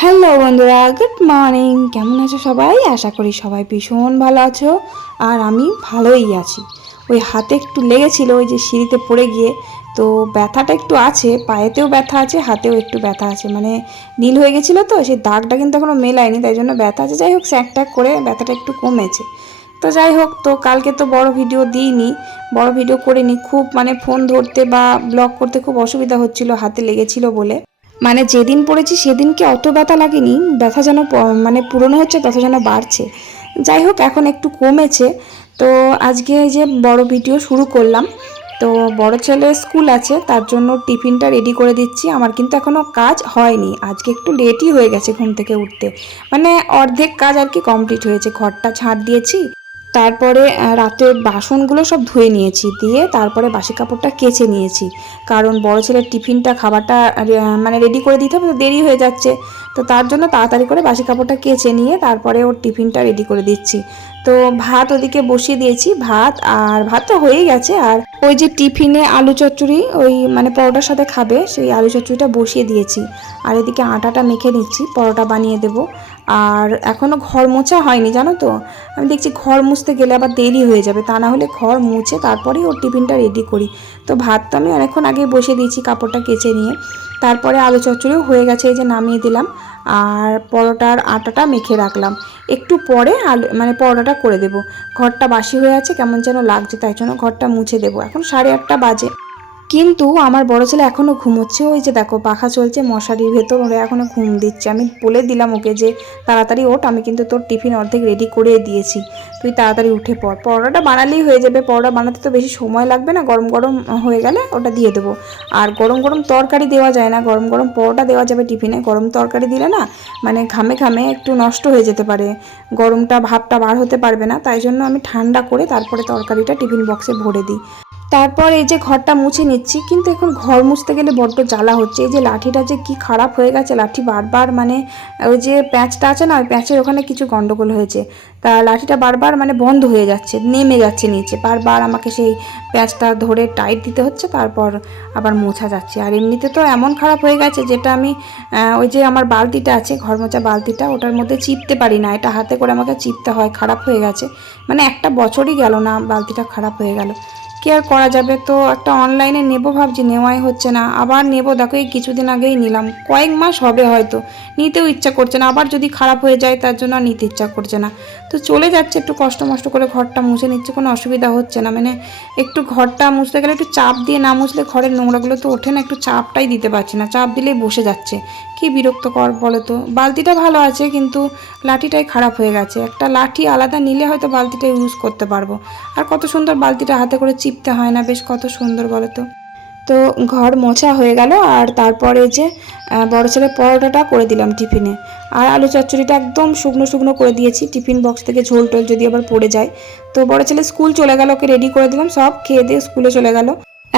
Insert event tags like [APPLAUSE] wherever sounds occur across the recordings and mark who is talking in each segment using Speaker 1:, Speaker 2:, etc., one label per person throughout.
Speaker 1: Hello বন্ধুরা good morning কেমন আছো সবাই? আশা করি সবাই ভীষণ ভালো আছো আর আমি ভালোই আছি। ওই হাতে একটু লেগেছিল, ওই যে সিঁড়িতে পড়ে গিয়ে। তো ব্যথাটা একটু আছে, পায়েতেও ব্যথা আছে, হাতেও একটু ব্যথা আছে। মানে নীল হয়ে গেছিল তো, সেই দাগটা কিন্তু এখনও মেলায়নি, তাই জন্য ব্যথা আছে। যাই হোক স্যাক করে ব্যথাটা একটু কমেছে। তো যাই হোক, তো কালকে তো বড় ভিডিও দিইনি, বড় ভিডিও করিনি। খুব মানে ফোন ধরতে বা ব্লগ করতে খুব অসুবিধা হচ্ছিল, হাতে লেগেছিল বলে। মানে যেদিন পড়েছি সেদিনকে অত ব্যথা লাগেনি, ব্যথা যেন মানে পুরনো হচ্ছে, ব্যথা যেন বাড়ছে। যাই হোক, এখন একটু কমেছে। তো আজকে এই যে বড় ভিডিও শুরু করলাম। তো বড় ছেলে স্কুল আছে, তার জন্য টিফিনটা রেডি করে দিচ্ছি। আমার কিন্তু এখনও কাজ হয়নি। আজকে একটু লেটই হয়ে গেছে ঘুম থেকে উঠতে। মানে অর্ধেক কাজ আর কি কমপ্লিট হয়েছে। ঘরটা ঝাড় দিয়েছি। তারপরে রাতে বাসনগুলো সব ধুয়ে নিয়েছি, দিয়ে তারপরে বাসি কাপড়টা কেচে নিয়েছি। কারণ বড় ছেলের টিফিনটা, খাবারটা মানে রেডি করে দিতে হবে, তো দেরি হয়ে যাচ্ছে। তো তার জন্য তাড়াতাড়ি করে বাসি কাপড়টা কেচে নিয়ে তারপরে ওর টিফিনটা রেডি করে দিচ্ছি। তো ভাত ওদিকে বসিয়ে দিয়েছি, ভাত, আর ভাতটা হয়েই গেছে, আর ওই যে টিফিনে আলু চচ্চড়ি, ওই মানে পরোটার সাথে খাবে, সেই আলু চচ্চড়িটা বসিয়ে দিয়েছি। আর এদিকে আটাটা মেখে নিচ্ছি, পরোটা বানিয়ে দেবো। আর এখনও ঘর মোছা হয়নি, জানো তো? আমি দেখছি ঘর মুছতে গেলে আবার দেরি হয়ে যাবে, তা না হলে ঘর মুছে তারপরেই ওর টিফিনটা রেডি করি। তো ভাত তো আমি অনেকক্ষণ আগে বসিয়ে দিয়েছি কাপড়টা কেচে নিয়ে। তারপরে আলু চচ্চড়িও হয়ে গেছে, এই যে নামিয়ে দিলাম। আর পরোটার আটাটা মেখে রাখলাম। একটু পরে আলু মানে পরোটাটা করে দেব। ঘরটা বাসি হয়ে আছে, কেমন যেন লাগছে, তাই জন্য ঘরটা মুছে দেবো। এখন সাড়ে আটটা বাজে। কিন্তু আমার বড় ছেলে এখনও ঘুমোচ্ছে। ওই যে দেখো, পাখা চলছে, মশারির ভেতর, ওরা এখনও ঘুম দিচ্ছে। আমি বলে দিলাম ওকে যে, তাড়াতাড়ি ওঠ, আমি কিন্তু তোর টিফিন অর্ধেক রেডি করে দিয়েছি। তুই তাড়াতাড়ি উঠে পড়। পরোটা বানালেই হয়ে যাবে। পরোটা বানাতে তো বেশি সময় লাগবে না। গরম গরম হয়ে গেলে ওটা দিয়ে দেবো। আর গরম গরম তরকারি দেওয়া যায় না। গরম গরম পরোটা দেওয়া যাবে টিফিনে। গরম তরকারি দিলে না মানে ঘামে ঘামে একটু নষ্ট হয়ে যেতে পারে। গরমটা, ভাবটা বার হতে পারবে না। তাই জন্য আমি ঠান্ডা করে তারপরে তরকারিটা টিফিন বক্সে ভরে দিই। তারপর এই যে ঘরটা মুছে নিচ্ছি, কিন্তু এখন ঘর মুছতে গেলে বড্ড জ্বালা হচ্ছে। এই যে লাঠিটা যে কি খারাপ হয়ে গেছে, লাঠি বারবার মানে ওই যে প্যাঁচটা আছে না, ওই প্যাঁচের ওখানে কিছু গন্ডগোল হয়েছে। তা লাঠিটা বারবার মানে বন্ধ হয়ে যাচ্ছে, নেমে যাচ্ছে নিচে। বারবার আমাকে সেই প্যাঁচটা ধরে টাইট দিতে হচ্ছে, তারপর আবার মোছা যাচ্ছে। আর এমনিতে তো এমন খারাপ হয়ে গেছে যেটা আমি ওই যে আমার বালতিটা আছে, ঘর মোছা বালতিটা, ওটার মধ্যে চিপতে পারি না। এটা হাতে করে আমাকে চিপতে হয়, খারাপ হয়ে গেছে। মানে একটা বছরই গেল না, বালতিটা খারাপ হয়ে গেল। কি আর করা যাবে? তো একটা অনলাইনে নেব ভাবছি, নেওয়াই হচ্ছে না। আবার নেব, দেখো এই কিছুদিন আগেই নিলাম। কয়েক মাস হবে হয়তো। নিতেও ইচ্ছা করছে না। আবার যদি খারাপ হয়ে যায়, তার জন্য নিতে ইচ্ছা করছে না। তো চলে যাচ্ছে একটু কষ্ট মষ্ট করে ঘরটা মুছে নিচ্ছে, কোনো অসুবিধা হচ্ছে না। মানে একটু ঘরটা মুছতে গেলে একটু চাপ দিয়ে না মুছলে ঘরের নোংরাগুলো তো ওঠে না, একটু চাপটাই দিতে পারছি না। চাপ দিলেই বসে যাচ্ছে। কি বিরক্তকর বলো তো। বালতিটা ভালো আছে, কিন্তু লাঠিটাই খারাপ হয়ে গেছে। একটা লাঠি আলাদা নিলে হয়তো বালতিটা ইউজ করতে পারব। আর কত সুন্দর বালতিটা হাতে করে চিপতে হয় না, বেশ কত সুন্দর বলো তো। তো ঘর মোছা হয়ে গেল আর তারপরে যে বড় ছেলে পরোটাটা করে দিলাম টিফিনে। আর আলু চচ্চড়িটা একদম শুকনো শুকনো করে দিয়েছি, টিফিন বক্স থেকে ঝোল টোল যদি আবার পড়ে যায়। তো বড় ছেলে স্কুল চলে গেল, ওকে রেডি করে দিলাম, সব খেয়ে দিয়ে স্কুলে চলে গেল।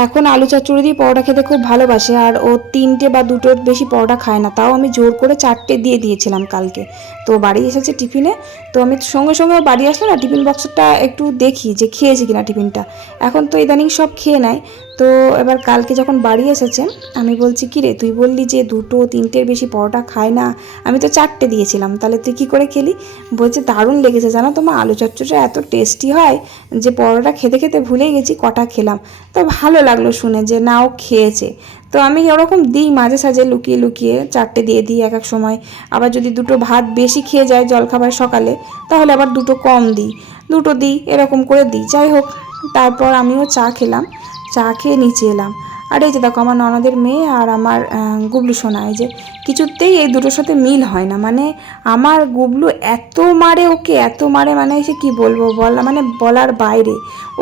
Speaker 1: এখন আলু চচ্চড়ি দিয়ে পরোটা খেতে খুব ভালোবাসে, আর ও তিনটে বা দুটোর বেশি পরোটা খায় না, তাও আমি জোর করে চারটে দিয়ে দিয়েছিলাম কালকে। তো বাড়ি এসেছে টিফিনে। তো আমি সঙ্গে সঙ্গে বাড়ি আসলে না, টিফিন বক্সটা একটু দেখি যে খেয়েছে কিনা টিফিনটা। এখন তো ইদানিং সব খেয়ে নেয়। তো এবার কালকে যখন বাড়ি এসেছে, আমি বলছি, কি রে, তুই বললি যে দুটো তিনটের বেশি পরোটা খায় না। আমি তো চারটে দিয়েছিলাম, তাহলে তুই কি করে খেলি? বলছে, দারুণ লেগেছে, জানো তোমার আলু চচ্চড়িটা এত টেস্টি হয় যে পরোটা খেতে খেতে ভুলেই গেছি, কটা খেলাম। তো ভালো লাগল শুনে যে, নাও, খেয়েছে। তো আমি ওরকম দিই মাঝে সাঝে লুকিয়ে লুকিয়ে, চারটে দিয়ে দিই এক এক সময়। আবার যদি দুটো ভাত বেশি খেয়ে যায় জলখাবার সকালে, তাহলে আবার দুটো কম দিই। দুটো দিই, এরকম করে দিই। যাই হোক, তারপর আমিও চা খেলাম। চা খেয়ে নিচে এলাম। আর এই যে দেখো, আমার ননদের মেয়ে আর আমার গুবলু সোনা, এই যে কিছুতেই এই দুটোর সাথে মিল হয় না। মানে আমার গুবলু এত মারে ওকে, এত মারে মানে সে কি বলব? বলা মানে বলার বাইরে।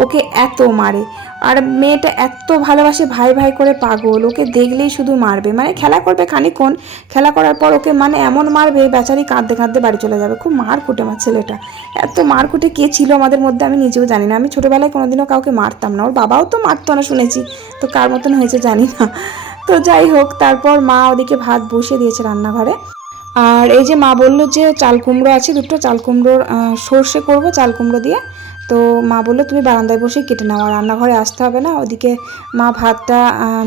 Speaker 1: ওকে এত মারে। আর মেয়েটা এত ভালোবাসে, ভাই ভাই করে পাগল। ওকে দেখলেই শুধু মারবে। মানে খেলা করবে খানিকক্ষণ, খেলা করার পর ওকে মানে এমন মারবে, বেচারি কাঁদতে কাঁদতে বাড়ি চলে যাবে। খুব মার কুটে আমার ছেলেটা। এত মার কুটে কে ছিল আমাদের মধ্যে আমি নিজেও জানি না। আমি ছোটোবেলায় কোনোদিনও কাউকে মারতাম না। ওর বাবাও তো মারতো না শুনেছি। তো কার মতন হয়েছে জানি না। তো যাই হোক, তারপর মা ওদিকে ভাত বসিয়ে দিয়েছে রান্নাঘরে। আর এই যে মা বলল যে চাল কুমড়ো আছে, দুটো চাল কুমড়োর সর্ষে করব, চাল কুমড়ো দিয়ে তো মা বলল, তুমি বারান্দায় বসে কেটে নাও, আর রান্নাঘরে আসতে হবে না। ওদিকে মা ভাতটা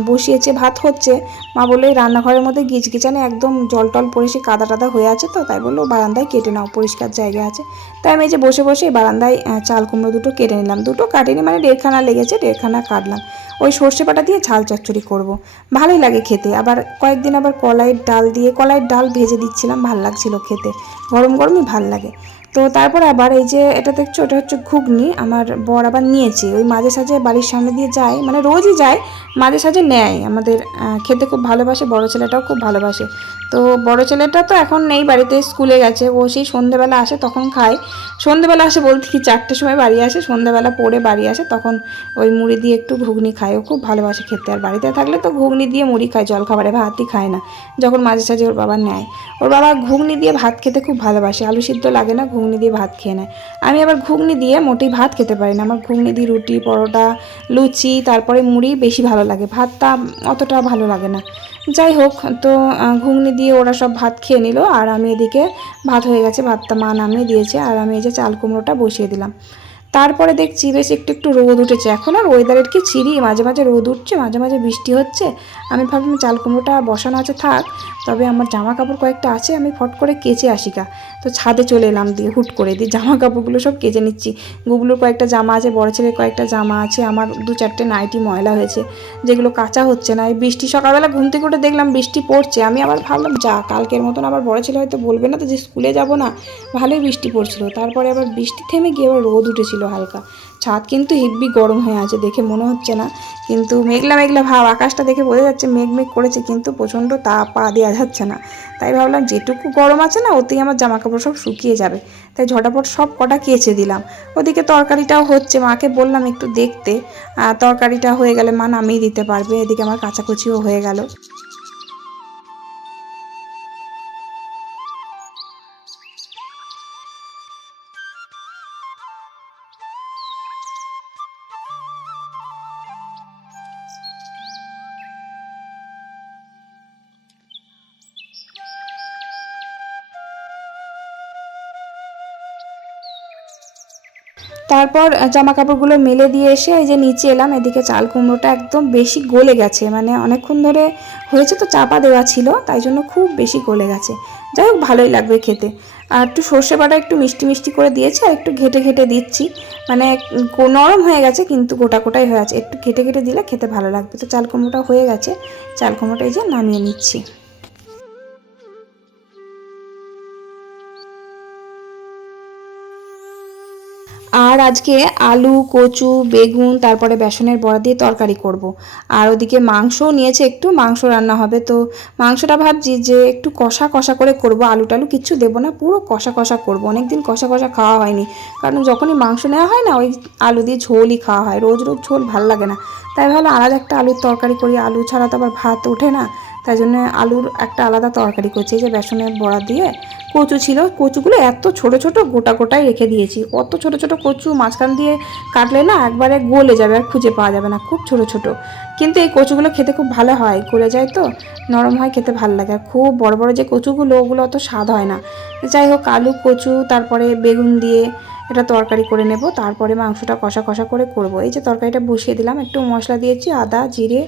Speaker 1: বসিয়েছে, ভাত হচ্ছে। মা বলল, এই রান্নাঘরের মধ্যে গিচ গিচানে একদম জল টল পড়ে সে কাদা টাদা হয়ে আছে তো, তাই বলল, বারান্দায় কেটে নাও, পরিষ্কার জায়গা আছে। তাই আমি এই যে বসে বসে বারান্দায় চাল কুমড়ো দুটো কেটে নিলাম। দুটো কাটিনি মানে দেড়খানা লেগেছে, দেড়খানা কাটলাম। ওই সর্ষে পাটা দিয়ে ঝাল চচ্চড়ি করব। ভালোই লাগে খেতে। আবার কয়েকদিন আবার কলাইয়ের ডাল দিয়ে কলাইয়ের ডাল ভেজে দিচ্ছিলাম, ভালো লাগছিল খেতে। গরম গরমই ভালো লাগে। তো তারপর আবার এই যে এটা দেখছ, এটা হচ্ছে ঘুগনি, আমার বর আবার নিয়েছে। ওই মাঝে সাঝে বাড়ির সামনে দিয়ে যায় মানে রোজই যায় মাঝে সাঝে নেয়। আমাদের খেতে খুব ভালোবাসে, বড় ছেলেটাও খুব ভালোবাসে। তো বড় ছেলেটা তো এখন নেই, বাড়িতে স্কুলে গেছে। ও সেই সন্ধেবেলা আসে, তখন খায়। সন্ধেবেলা আসে বলতে কি, চারটের সময় বাড়ি আসে, সন্ধেবেলা পড়ে বাড়ি আসে, তখন ওই মুড়ি দিয়ে একটু ঘুগনি খায়। ও খুব ভালোবাসে খেতে। আর বাড়িতে থাকলে তো ঘুগনি দিয়ে মুড়ি খায়, জল খাবারে ভাতই খায় না, যখন মাঝে সাঝে ওর বাবা নেয়। ওর বাবা ঘুগনি দিয়ে ভাত খেতে খুব ভালোবাসে, আলু সিদ্ধ লাগে না, ঘুগনি দিয়ে ভাত খেয়ে নেয়। আমি আবার ঘুগনি দিয়ে মোটেই ভাত খেতে পারি না। আমার ঘুগনি দিয়ে রুটি, পরোটা, লুচি, তারপরে মুড়ি বেশি ভালো লাগে। ভাতটা অতটা ভালো লাগে না। যাই হোক, তো ঘুগনি দিয়ে ওরা সব ভাত খেয়ে নিল আর আমি এদিকে ভাত হয়ে গেছে, ভাতটা মা নামিয়ে দিয়েছে আর আমি এই যে চাল কুমড়োটা বসিয়ে দিলাম। তারপরে দেখছি বেশ একটু একটু রোদ উঠেছে। এখন আর ওয়েদারের কি চিরি মাঝে মাঝে রোদ উঠছে, মাঝে মাঝে বৃষ্টি হচ্ছে। আমি ভাবলাম চাল কুমড়োটা বসানো আছে থাক। তবে আমার জামা কাপড় কয়েকটা আছে, আমি ফট করে কেচে আসি গা। তো ছাদে চলে এলাম দিয়ে হুট করে দিয়ে জামা কাপড়গুলো সব কেচে নিচ্ছি। গুগলুর কয়েকটা জামা আছে, বড় ছেলের কয়েকটা জামা আছে, আমার দু চারটে নাইটি ময়লা হয়েছে, যেগুলো কাঁচা হচ্ছে না। এই বৃষ্টি সকালবেলা ঘুম থেকে উঠে দেখলাম বৃষ্টি পড়ছে, আমি আবার ভাবলাম, যা, কালকের মতন আবার বড় ছেলে হয়তো বলবে না তো যে স্কুলে যাব না। ভালোই বৃষ্টি পড়ছিল। তারপরে আবার বৃষ্টি থেমে গিয়ে আবার রোদ উঠেছিল হালকা। ছাদ কিন্তু হেব্বি গরম হয়ে আছে, দেখে মনে হচ্ছে না। কিন্তু মেঘলা মেঘলা ভাব, আকাশটা দেখে বোঝা যাচ্ছে মেঘ মেঘ করেছে, কিন্তু প্রচণ্ড তা পা দেওয়া যাচ্ছে না। তাই ভাবলাম যেটুকু গরম আছে না, ওতেই আমার জামা কাপড় সব শুকিয়ে যাবে। তাই ঝটাপট সব কটা কেচে দিলাম। ওদিকে তরকারিটাও হচ্ছে, মাকে বললাম একটু দেখতে। তরকারিটা হয়ে গেলে মা নামিয়ে দিতে পারবে, এদিকে আমার কাচাকুচিও হয়ে গেল। তারপর জামা কাপড়গুলো মেলে দিয়ে এসে এই যে নিচে এলাম, এদিকে চাল কুমড়োটা একদম বেশি গলে গেছে মানে অনেকক্ষণ ধরে হয়েছে তো চাপা দেওয়া ছিল, তাই জন্য খুব বেশি গলে গেছে। যাই হোক, ভালোই লাগবে খেতে। আর একটু সর্ষে বাটা একটু মিষ্টি মিষ্টি করে দিয়েছে, আর একটু ঘেটে ঘেটে দিচ্ছি মানে নরম হয়ে গেছে কিন্তু গোটা গোটাই হয়ে আছে। একটু ঘেটে ঘেটে দিলে খেতে ভালো লাগবে। তো চাল কুমড়োটা হয়ে গেছে, চাল কুমড়োটা এই যে নামিয়ে নিচ্ছি। আর আজকে আলু, কচু, বেগুন, তারপরে বেসনের বড়া দিয়ে তরকারি করব। আর ওদিকে মাংসও নিয়েছে একটু, মাংস রান্না হবে। তো মাংসটা ভাবছি যে একটু কষা কষা করে করব। আলু টালু কিচ্ছু দেবো না, পুরো কষা কষা করব। অনেক দিন কষা কষা খাওয়া হয়নি। কারণ যখনই মাংস নেওয়া হয় না, ওই আলু দিয়ে ঝোলই খাওয়া হয়। রোজ রোজ ঝোল ভালো লাগে না। তাই ভালো আলাদা একটা আলুর তরকারি করি। আলু ছাড়া তো আবার ভাত ওঠে না। তাই জন্য আলুর একটা আলাদা তরকারি করছি। যে বেসনের বড়া দিয়ে কচু ছিল, কচুগুলো এত ছোট ছোট গোটা গোটাই রেখে দিয়েছি। অত ছোট ছোট কচু মাঝখান দিয়ে কাটলে না একবারে গলে যাবে আর খুঁজে পাওয়া যাবে না, খুব ছোট ছোট। কিন্তু এই কচুগুলো খেতে খুব ভালো হয়, গলে যায় তো, নরম হয়, খেতে ভালো লাগে। আর খুব বড় বড় যে কচুগুলো, ওগুলো অত স্বাদ হয় না। যাই হোক, আলু, কচু, তারপরে বেগুন দিয়ে এটা তরকারি করে নেব, তারপরে মাংসটা কষা কষা করে করব। এই যে তরকারিটা বসিয়ে দিলাম, একটু মশলা দিয়েছি, আদা, জিরে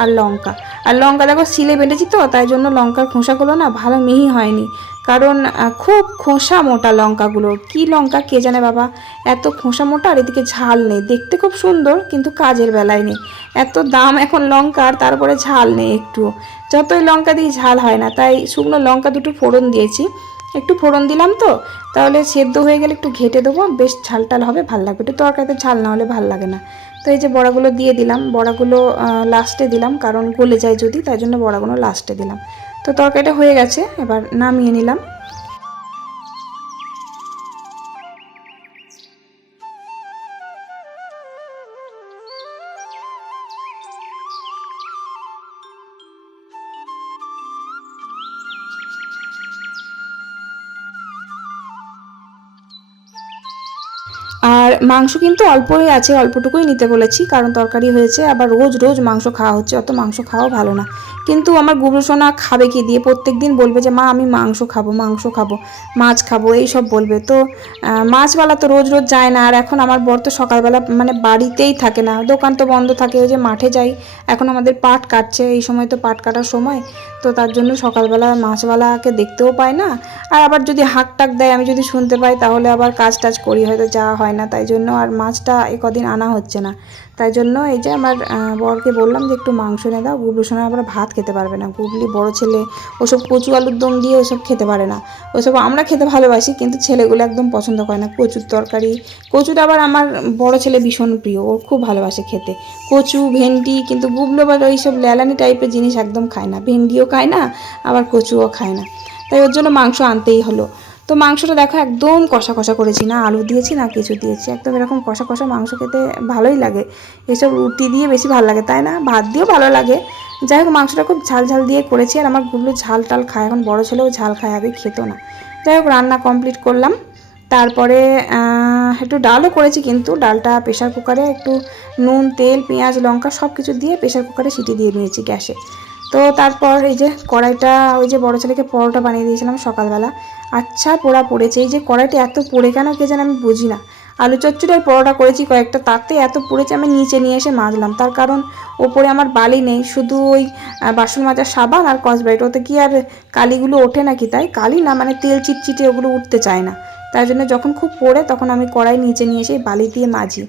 Speaker 1: আর লঙ্কা। আর লঙ্কা দেখো সিলে বেটেছি তো, তাই জন্য লঙ্কার খোসাগুলো না ভালো মিহি হয়নি। কারণ খুব খোসা মোটা লঙ্কাগুলো। কি লঙ্কা কে জানে বাবা? এত খোসা মোটা আর এদিকে ঝাল নেই। দেখতে খুব সুন্দর, কিন্তু কাজের বেলায় নেই। এত দাম এখন লঙ্কার তারপরে ঝাল নেই একটু। যতই লঙ্কা দিয়ে ঝাল হয় না, তাই শুকনো লঙ্কা দুটো ফোড়ন দিয়েছি। একটু ফোড়ন দিলাম তো, তাহলে সেদ্ধ হয়ে গেলে একটু ঘেটে দেবো, বেশ ঝাল টাল হবে, ভালো লাগবে। একটু তরকারিতে ঝাল না হলে ভালো লাগে না। তো এই যে বড়াগুলো দিয়ে দিলাম, বড়াগুলো লাস্টে দিলাম, কারণ গলে যায় যদি, তাই জন্য বড়াগুলো লাস্টে দিলাম। তো তরকারিটা হয়ে গেছে, এবার নামিয়ে নিলাম। আর মাংস কিন্তু অল্পই আছে, অল্পটুকুই নিতে বলেছি, কারণ তরকারি হয়েছে, আবার রোজ রোজ মাংস খাওয়া হচ্ছে, অত মাংস খাওয়া ভালো না। কিন্তু আমার গুবলু সোনা খাবে কি দিয়ে? প্রত্যেক দিন বলবে যে, মা, আমি মাংস খাব মাংস খাব, মাছ খাব এই সব বলবে। তো মাছওয়ালা তো রোজ রোজ যায় না, আর এখন আমার বর তো সকালবেলা মানে বাড়িতেই থাকে না, দোকান তো বন্ধ থাকে, ওই যে মাঠে যাই, এখন আমাদের পাট কাটছে, এই সময় তো পাট কাটার সময় তো তার জন্য সকালবেলা মাছওয়ালাকে দেখতেও পাই না। আর আবার যদি হাঁক টাক দেয়, আমি যদি শুনতে পাই, তাহলে আবার কাজ টাজ করি, হয়তো যাওয়া হয় না। তাই জন্য আর মাছটা এ কদিন আনা হচ্ছে না। তাই জন্য এই যে আমার বরকে বললাম যে একটু মাংস এনে দাও। গুবলু সোনা আবার ভাত খেতে পারবে না। গুবলি বড় ছেলে, ওসব কচু আলুর দম দিয়ে ওসব খেতে পারে না। ওসব আমরা খেতে ভালোবাসি, কিন্তু ছেলেগুলো একদম পছন্দ করে না। কচুর তরকারি, কচুটা আবার আমার বড় ছেলে ভীষণ প্রিয়, ও খুব ভালোবাসে খেতে। কচু, ভেন্ডি, কিন্তু গুবলো আবার ওইসব ল্যালানি টাইপের জিনিস একদম খায় না। ভেন্ডিও খায় না, আবার কচুও খায় না। তাই ওর জন্য মাংস আনতেই হলো। তো মাংসটা দেখো একদম কষা কষা করেছি না, আলু দিয়েছি না কিছু দিয়েছি, একদম এরকম কষা কষা মাংস খেতে ভালোই লাগে। এসব রুটি দিয়ে বেশি ভালো লাগে, তাই না? ভাত দিয়েও ভালো লাগে। যাই হোক, মাংসটা খুব ঝাল ঝাল দিয়ে করেছি আর আমার গুবলু ঝাল টাল খায়, এখন বড়ো ছেলেও ঝাল খায়, আগে খেত না। যাই হোক, রান্না কমপ্লিট করলাম। তারপরে একটু ডালও করেছি কিন্তু, ডালটা প্রেশার কুকারে একটু নুন, তেল, পেঁয়াজ, লঙ্কা সব কিছু দিয়ে প্রেশার কুকারে সিটি দিয়ে নিয়েছি গ্যাসে। তো তারপর এই যে কড়াইটা, ওই যে বড়ো ছেলেকে পরোটা বানিয়ে দিয়েছিলাম সকালবেলা আচ্ছা পোড়া পড়েছে। এই যে কড়াইটা এত পড়ে কেন কে যেন আমি বুঝি না। আলু চচ্চড়ি আর পরোটা করেছি কয়েকটা, তাতে এত পড়েছে আমি নিচে নিয়ে এসে মাজলাম। তার কারণ ওপরে আমার বালি নেই, শুধু ওই বাসন মাজার সাবান আর কসব্রাইট ওতে কি আর কালিগুলো ওঠে নাকি তাই? কালি না মানে তেল চিটচিটে ওগুলো উঠতে চায় না। তাই জন্য যখন খুব পড়ে তখন আমি কড়াই নিচে নিয়ে এসে বালি দিয়ে মাজি।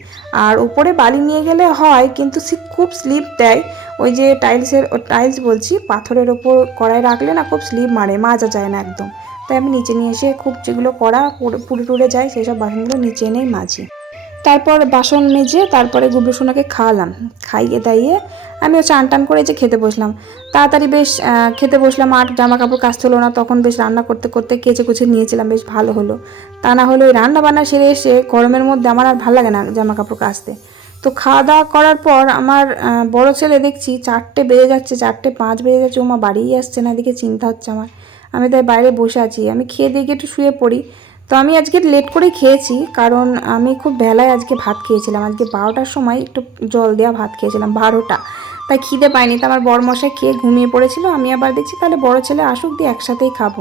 Speaker 1: আর ওপরে বালি নিয়ে গেলে হয়, কিন্তু খুব স্লিপ দেয়। ওই যে টাইলসের টাইলস বলছি, পাথরের ওপর কড়াই রাখলে না খুব স্লিপ মারে, মাজা যায় না একদম। তাই আমি নিচে নিয়ে এসে খুব যেগুলো কড়া পুড়ে টুড়ে যায় সেই সব বাসনগুলো নিচে এনেই মাজি। তারপর বাসন মেজে তারপরে গুবলু সোনাকে খাওয়ালাম। খাইয়ে দাইয়ে আমি আমিও চান টান করে যে খেতে বসলাম। তাড়াতাড়ি বেশ খেতে বসলাম আর জামা কাপড় কাচতে হলো না, তখন বেশ রান্না করতে করতে কেচে কুচে নিয়েছিলাম, বেশ ভালো হলো। তা না হলে ওই রান্না বান্না সেরে এসে গরমের মধ্যে আমার আর ভালো লাগে না জামা কাপড় কাচতে। তো খাওয়া দাওয়া করার পর আমার বড় ছেলে দেখছি চারটে বেজে যাচ্ছে, চারটে পাঁচ বেজে যাচ্ছে, ও মা বাড়িই আসছে না, এদিকে চিন্তা হচ্ছে আমার। আমি তাই বাইরে বসে আছি, আমি খেয়ে দিয়ে একটু শুয়ে পড়ি। তো আমি আজকে লেট করে খেয়েছি, কারণ আমি খুব বেলায় আজকে ভাত খেয়েছিলাম। আজকে বারোটার সময় একটু জল দেওয়া ভাত খেয়েছিলাম, বারোটা। তাই খিদে পায়নি তো আমার বড় মশাই খেয়ে ঘুমিয়ে পড়েছিল। আমি আবার দেখছি তাহলে বড় ছেলে আসুক, দিয়ে একসাথেই খাব।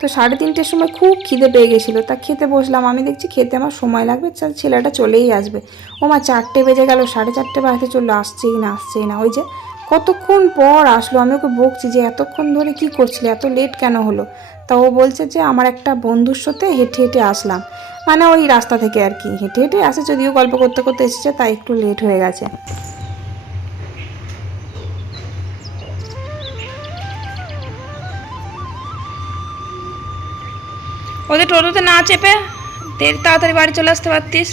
Speaker 1: তো সাড়ে তিনটের সময় খুব খিদে পেয়ে গেছিল। তা খেতে বসলাম। আমি দেখছি খেতে আমার সময় লাগবে। ছেলেটা চলেই আসবে। ও মা, চারটে বেজে গেল। সাড়ে চারটে বাজতে চলল। আসছেই না আসছেই না। ওই যে কতক্ষণ পর আসলো। আমি ওকে বকছি যে, এতক্ষণ ধরে কি করছিলে? এত লেট কেন হলো? তা ও বলছে যে, আমার একটা বন্ধুর সাথে হেঁটে হেঁটে আসলাম। মানে ওই রাস্তা থেকে আর কি। হেঁটে হেঁটে আসে, যদিও গল্প করতে করতে এসেছে, তাই একটু লেট হয়ে গেছে। ওদের টোটোতে না চেপে দেরি তাড়াতাড়ি বাড়ি চলে আসতে পারতিস।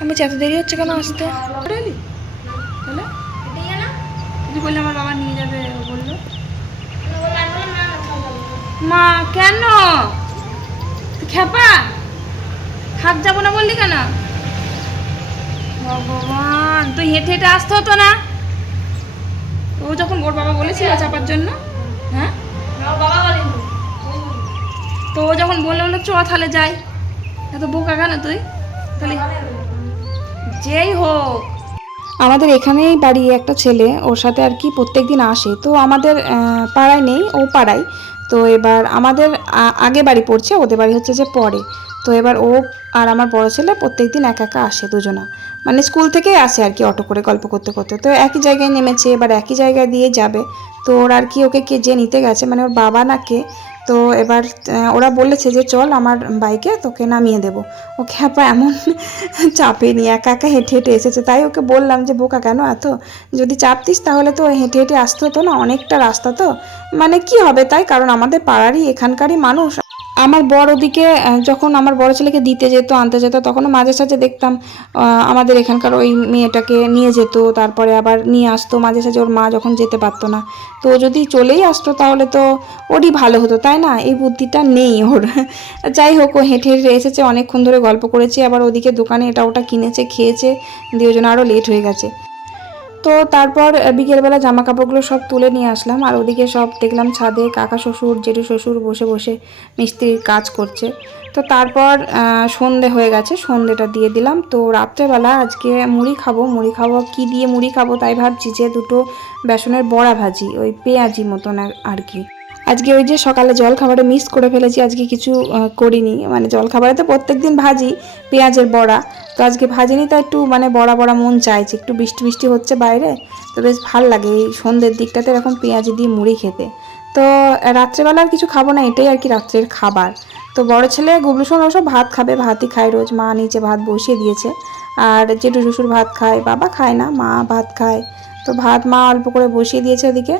Speaker 1: আমি এত দেরি হচ্ছে কেন আসতে? বললে আমার বাবা নিয়ে যাবে ও বলল। মা কেন? খেপা হাত যাব না বললি কেন? ভগবান তুই হেঁটে হেঁটে আসতে হতো না। ও যখন ওর বাবা বলেছিল চাপার জন্য হ্যাঁ? তো ও যখন বলল বলল চ তাহলে যাই। এত বোকা কেন তুই? তাহলে যেই হোক। আমাদের এখানেই বাড়ি একটা ছেলে ওর সাথে আর কি প্রত্যেক দিন আসে। তো আমাদের পাড়ায় নেই ও পাড়ায়। তো এবার আমাদের আগে বাড়ি পড়ছে ওদের বাড়ি হচ্ছে যে পরে। তো এবার ও আর আমার বড় ছেলে প্রত্যেক দিন একা একা আসে দুজনা। মানে স্কুল থেকেই আসে আর কি অটো করে গল্প করতে করতে। তো একই জায়গায় নেমেছে এবার একই জায়গায় দিয়ে যাবে। তো ওর আর কি ওকে কে যে নিতে গেছে মানে ওর বাবা না কে, তো এবার ওরা বলেছে যে চল আমার বাইকে তোকে নামিয়ে দেবো। ওকে আপা এমন [LAUGHS] চাপে নি একা একা হেঁটে হেঁটে এসেছে। তাই ওকে বললাম যে, বোকা কেন এত? যদি চাপতিস তাহলে তো হেঁটে হেঁটে আসতে হতো না, অনেকটা রাস্তা তো? মানে কি হবে তাই? কারণ আমাদের পাড়ারই এখানকারই মানুষ। আমার বড় দিকে যখন আমার বড় ছেলেকে দিতে যেত, আনতে যেত, তখনও মাঝে সাঝে দেখতাম আমাদের এখানকার ওই মেয়েটাকে নিয়ে যেত, তারপরে আবার নিয়ে আসতো, মাঝে সাঝে ওর মা যখন যেতে পারতো না। তো যদি চলেই আসতো, তাহলে তো ওরই ভালো হতো, তাই না? এই বুদ্ধিটা নেই ওর। [LAUGHS] যাই হোক, ও হেঁটে হেঁটে এসেছে, অনেকক্ষণ ধরে গল্প করেছি, আবার ওদিকে দোকানে এটা ওটা কিনেছে, খেয়েছে দিয়ে জন্য আরও লেট হয়ে গেছে। তো তারপর বিকেলবেলা জামা কাপড়গুলো সব তুলে নিয়ে আসলাম। আর ওদিকে সব দেখলাম ছাদে কাকা শ্বশুর, জেঠু শ্বশুর বসে বসে মিস্ত্রির কাজ করছে। তো তারপর সন্ধে হয়ে গেছে, সন্ধেটা দিয়ে দিলাম। তো রাত্রেবেলা আজকে মুড়ি খাব মুড়ি খাব। কি দিয়ে মুড়ি খাব তাই ভাবছি যে দুটো বেসনের বড়া ভাজি, ওই পেঁয়াজি মতন আর- কি। আজকে ওই যে সকালে জল খাবারে মিস করে ফেলেছি, আজকে কিছু করিনি। মানে জল খাবারে তো প্রত্যেক দিন ভাজি, পেঁয়াজের বড়া। তো আজকে ভাজিনি, তো একটু মানে বড়া বড়া মন চাইছে, একটু বৃষ্টি বৃষ্টি হচ্ছে বাইরে। তো বেশ ভালো লাগে এই সন্ধ্যের দিকটাতে এরকম পেঁয়াজ দিয়ে মুড়ি খেতে। তো রাত্রেবেলা আর কিছু খাব না, এটাই আর কি রাত্রের খাবার। তো বড় ছেলে গুবলু সোনা সব ভাত খাবে, ভাতই খায় রোজ। মা নিচে ভাত বসিয়ে দিয়েছে। আর জেঠু শ্বশুর ভাত খায়, বাবা খায় না, মা ভাত খায়। তো ভাত মা অল্প করে বসিয়ে দিয়েছে ওদিকে।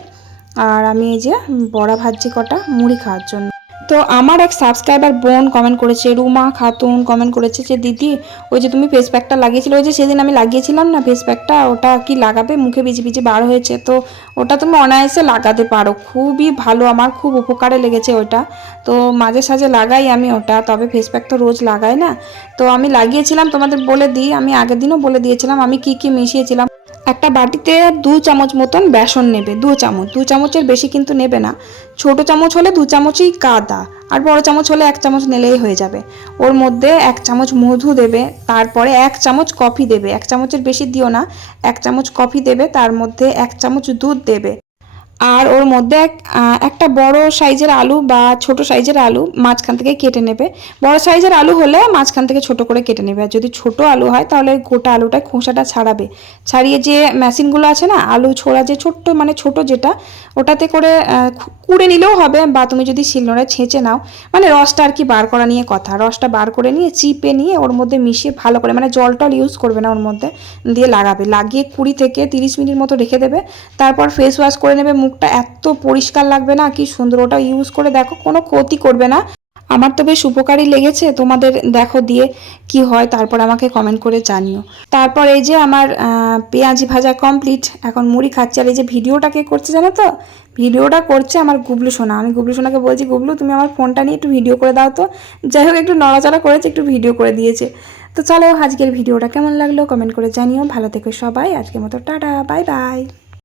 Speaker 1: আর আমি এই যে বড়া ভাজি কটা মুড়ি খাওয়ার জন্য। তো আমার এক সাবস্ক্রাইবার বোন কমেন্ট করেছে রুমা খাতুন কমেন্ট করেছে যে দিদি ওই যে তুমি ফেস প্যাকটা লাগিয়েছিলে ওই যে সেদিন আমি লাগিয়েছিলাম না ফেস প্যাকটা ওটা কি লাগাবে? মুখে ভিজে ভিজে বার হয়েছে। তো ওটা তুমি অনায়াসে লাগাতে পারো। খুবই ভালো আমার খুব উপকারে লেগেছে ওটা তো মাঝে সাঝে লাগাই আমি ওটা তবে ফেস প্যাক তো রোজ লাগাই না। তো আমি লাগিয়েছিলাম তোমাদের বলে দিই আমি আগের দিনও বলে দিয়েছিলাম আমি কি কি মিশিয়েছিলাম। একটা বাটিতে দু চামচ মতন বেসন নেবে, দু চামচ। দু চামচের বেশি কিন্তু নেবে না। ছোট চামচ হলে দু চামচই কাদা, আর বড় চামচ হলে এক চামচ নিলেই হয়ে যাবে। ওর মধ্যে এক চামচ মধু দেবে, তারপরে এক চামচ কফি দেবে। এক চামচের বেশি দিও না, এক চামচ কফি দেবে, তার মধ্যে এক চামচ দুধ দেবে। আর ওর মধ্যে এক একটা বড় সাইজের আলু বা ছোট সাইজের আলু মাঝখান থেকে কেটে নেবে। বড় সাইজের আলু হলে মাঝখান থেকে ছোট করে কেটে নেবে। আর যদি ছোট আলু হয়, তাহলে গোটা আলুটা খোসাটা ছাড়াবে। ছাড়িয়ে যে মেশিনগুলো আছে না, আলু ছোড়া যে ছোট্ট মানে ছোট যেটা, ওটাতে করে কুড়ে নিলেও হবে বা তুমি যদি শিলনোড়ায় ছেঁচে নাও মানে রসটা আর কি বার করা নিয়ে কথা। রসটা বার করে নিয়ে, চিপে নিয়ে ওর মধ্যে মিশিয়ে ভালো করে মানে জল টল ইউজ করবে না ওর মধ্যে, দিয়ে লাগাবে। লাগিয়ে কুড়ি থেকে তিরিশ মিনিট মতো রেখে দেবে। তারপর ফেস ওয়াশ করে নেবে মুখটা এত পরিষ্কার লাগবে না, কি সুন্দর ওটা ইউজ করে দেখো, কোনো ক্ষতি করবে না। আমার তো বেশ উপকারী লেগেছে, তোমাদের দেখো দিয়ে কি হয়, তারপর আমাকে কমেন্ট করে জানিও। তারপর এই যে আমার পেঁয়াজি ভাজা কমপ্লিট এখন মুড়ি খাচ্ছি, আর এই যে ভিডিওটা কে করছে জানো তো? ভিডিওটা করছে আমার গুবলু সোনা। আমি গুবলু সোনাকে বলছি, গুবলু, তুমি আমার ফোনটা নিয়ে একটু ভিডিও করে দাও তো। যাই হোক, একটু নড়াচড়া করেছে, একটু ভিডিও করে দিয়েছে। তো চলো আজকের ভিডিওটা কেমন লাগল কমেন্ট করে জানিও। ভালো থেকো সবাই, আজকের মতো টাটা বাই বাই